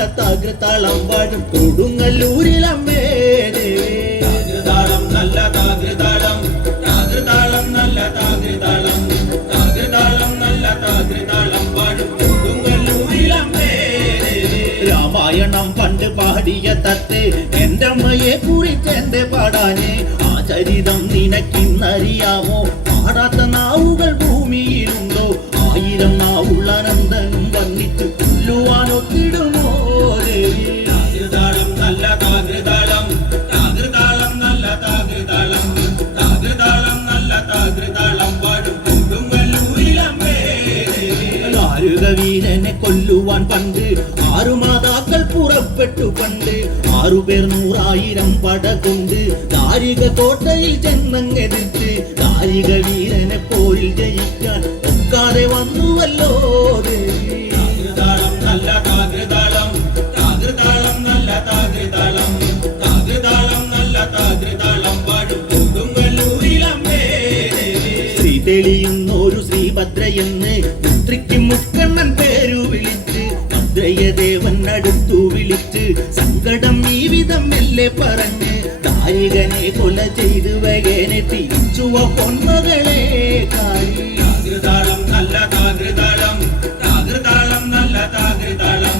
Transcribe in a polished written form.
നല്ല താകൃതാളം വാഴും കൊടുങ്ങല്ലൂരിലമ്മേ താകൃതാളം നല്ല താകൃതാളം താകൃതാളം നല്ല താകൃതാളം താകൃതാളം നല്ല താകൃതാളം വാഴും കൊടുങ്ങല്ലൂരിലമ്മേ രാമായണം പണ്ട് പാടിയ തത്തെ എന്റെ അമ്മയെ കുറിച്ച് എന്റെ പാടാന് ആ ചരിതം നിനക്കിന്നറിയാമോ പാടാത്ത നാവുകൾ ഭൂമിയിലുണ്ടോ ആയിരം നാവുള്ള അനന്തനും വന്നിട്ട് കൊല്ലുവാനൊത്തിടുമോ താകൃതാളം നല്ല താകൃതാളം താകൃതാളം നല്ല താകൃതാളം താകൃതാളം നല്ല താകൃതാളം വാഴും കൊടുങ്ങല്ലൂരിലമ്മേ വീരനെ കൊല്ലുവാൻ പണ്ട് 6 മാതാക്കൾ പുറപ്പെട്ടു പണ്ട് 6 പേർ 100,000 പട കൊണ്ട് ദാരിക കോട്ടയിൽ ചെന്നങ്ങെതിർത്ത് ദാരിക വീരനെ പോരിൽ ജയിക്കാൻ ഒക്കാതെ വന്നുവല്ലോ താകൃതാളം നല്ല താകൃതാളം താകൃതാളം നല്ല താകൃതാളം താകൃതാളം നല്ല താകൃതാളം വാഴും കൊടുങ്ങല്ലൂരിലമ്മേ ശ്രീ തെളിയുന്നൊരു ശ്രീഭദ്രയെന്ന് പുത്രിക്ക് മുക്കണ്ണൻ പേരു വിളിച്ച് ഭദ്രയദേവൻ അടുത്തു വിളിച്ച് സങ്കടം ഈ വിധം മെല്ലെ പറഞ്ഞ് ദാരികനെ കൊല ചെയ്ത് വകനെ തിരിച്ചുവ പൊന്മകളെ താകൃതാളം നല്ല താകൃതാളം താകൃതാളം നല്ല താകൃതാളം